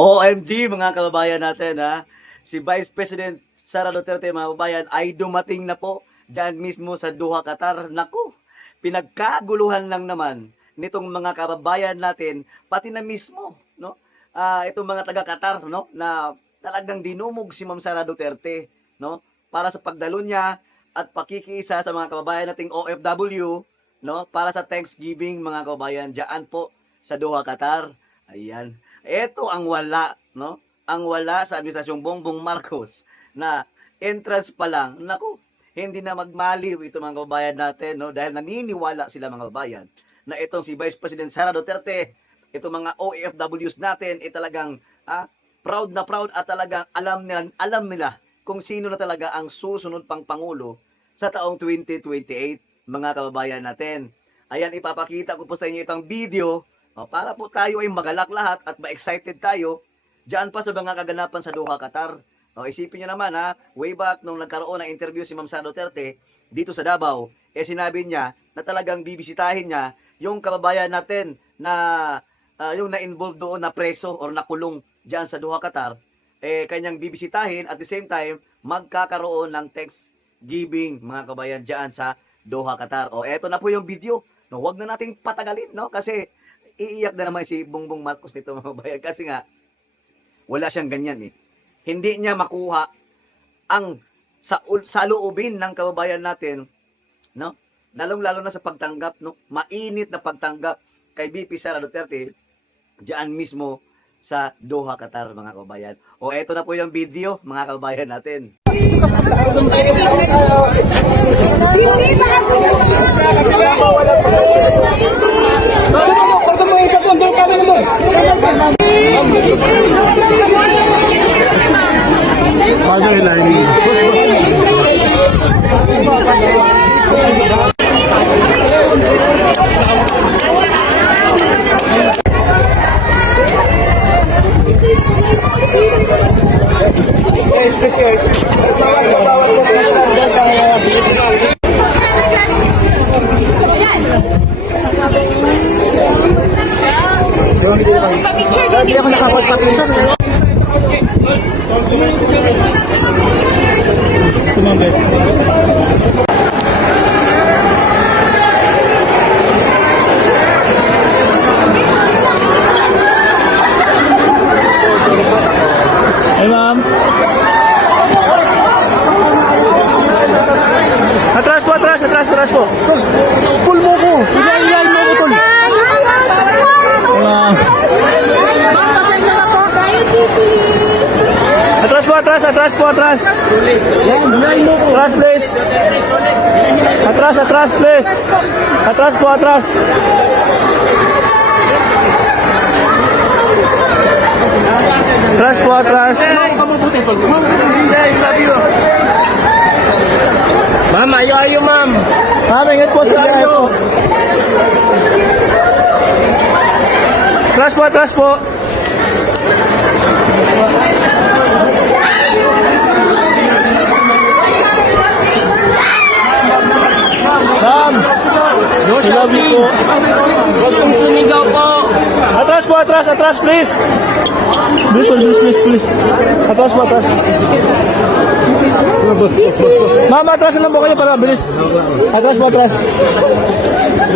OMG mga kababayan natin ha. Si Vice President Sara Duterte mga kababayan ay dumating na po diyan mismo sa Doha, Qatar. Naku, pinagkaguluhan lang naman nitong mga kababayan natin pati na mismo no. Itong mga taga Qatar no na talagang dinumog si Ma'am Sara Duterte no para sa pagdalo niya at pakikiisa sa mga kababayan nating OFW no para sa Thanksgiving mga kababayan diyan po sa Doha, Qatar. Ayan. Ito ang wala, no? Ang wala sa administrasyong Bongbong Marcos na entrance pa lang, naku, hindi na magmaliw ito mga kababayan natin, no? Dahil naniniwala sila mga kababayan na itong si Vice President Sara Duterte, itong mga OFWs natin, talagang proud na proud at talagang alam nila kung sino na talaga ang susunod pang Pangulo sa taong 2028, mga kababayan natin. Ayan, ipapakita ko po sa inyo itong video para po tayo ay magalak lahat at ma-excited tayo diyan pa sa mga kaganapan sa Doha, Qatar. Isipin nyo naman way back nung nagkaroon ng interview si Ma'am Sara Duterte dito sa Davao, sinabi niya na talagang bibisitahin niya yung kababayan natin na yung na-involved doon na preso or nakulong diyan sa Doha, Qatar, kanyang bibisitahin at the same time magkakaroon ng Thanksgiving mga kababayan diyan sa Doha, Qatar. Eto na po yung video. No, wag na nating patagalin no kasi iiyak na naman si Bongbong Marcos nito mga kababayan kasi nga wala siyang ganyan Hindi niya makuha ang sa loobin ng kababayan natin, no? Lalong-lalo na sa pagtanggap, no? Mainit na pagtanggap kay VP Sara Duterte diyan mismo sa Doha, Qatar mga kababayan. Eto na po yung video mga kababayan natin. Hindi ako nakapagpapicture. Tumambet. Hey ma'am. Atras po. Pull mo ko. Ilay mo ko tol. Atras po. Atras please. Atras please. Atras po. Ma'am, ayo ma'am. Ma'am, ingat po sa ayo. Atras po. Ma'am, no shouting. Huwag kong sumigaw po. Atras please. Please. Atras po. Ma'am, atras na po kayo para bilis. Atras po.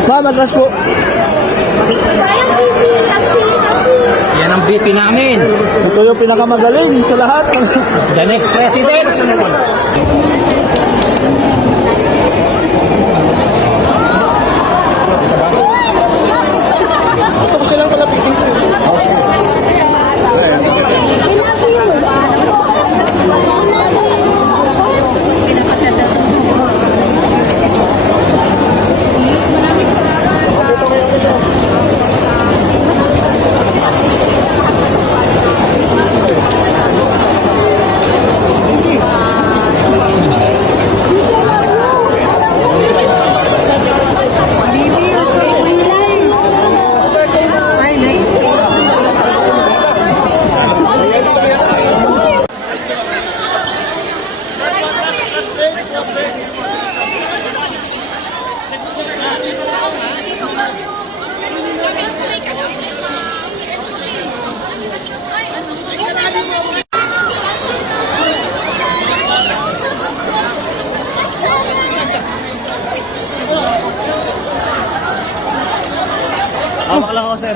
Ma'am, atras po. Yan ang BP namin. Ito yung pinakamagaling sa lahat. The next president. Gusto ko silang kalapitin.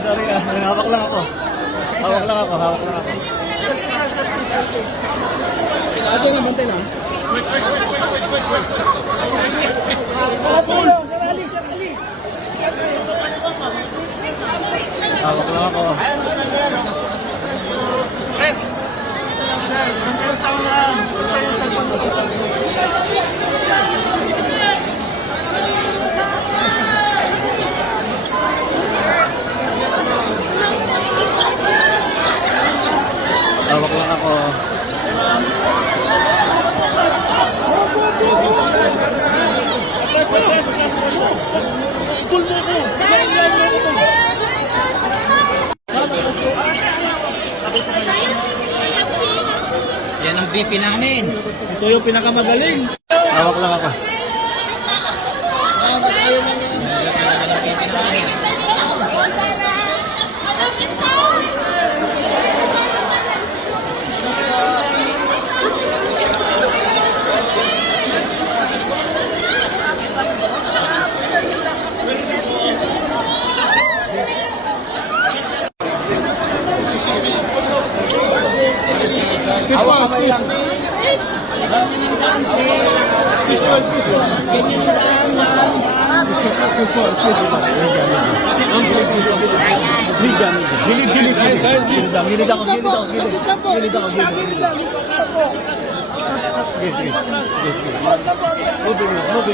sorry. Hawak lang ako. Hawak lang ako. Ate na, bantay na. Hawak lang ako. Hawak lang ako. Yan ang BP namin. Ito yung pinakamagaling. Hawak lang ako.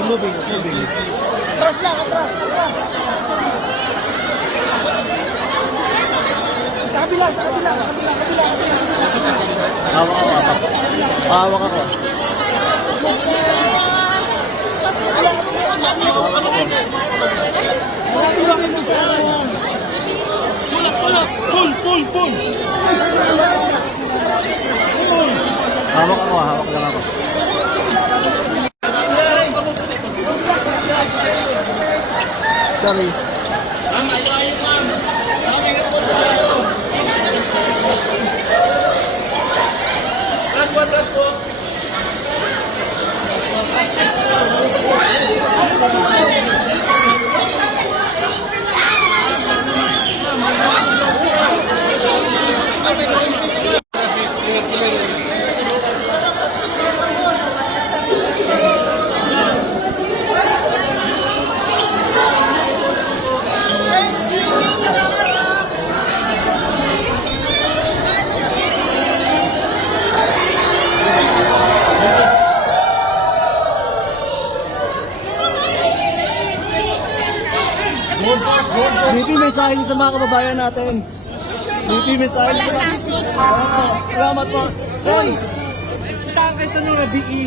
Moving. Atras lang, atras. Sa kabila. Hawak ako. Pull. Hawak lang ako. Sorry. Last po. BP, mensahe niyo sa mga kababayan natin. BP, mensahe niyo. Salamat po. Hoy! Takay tanong na BE.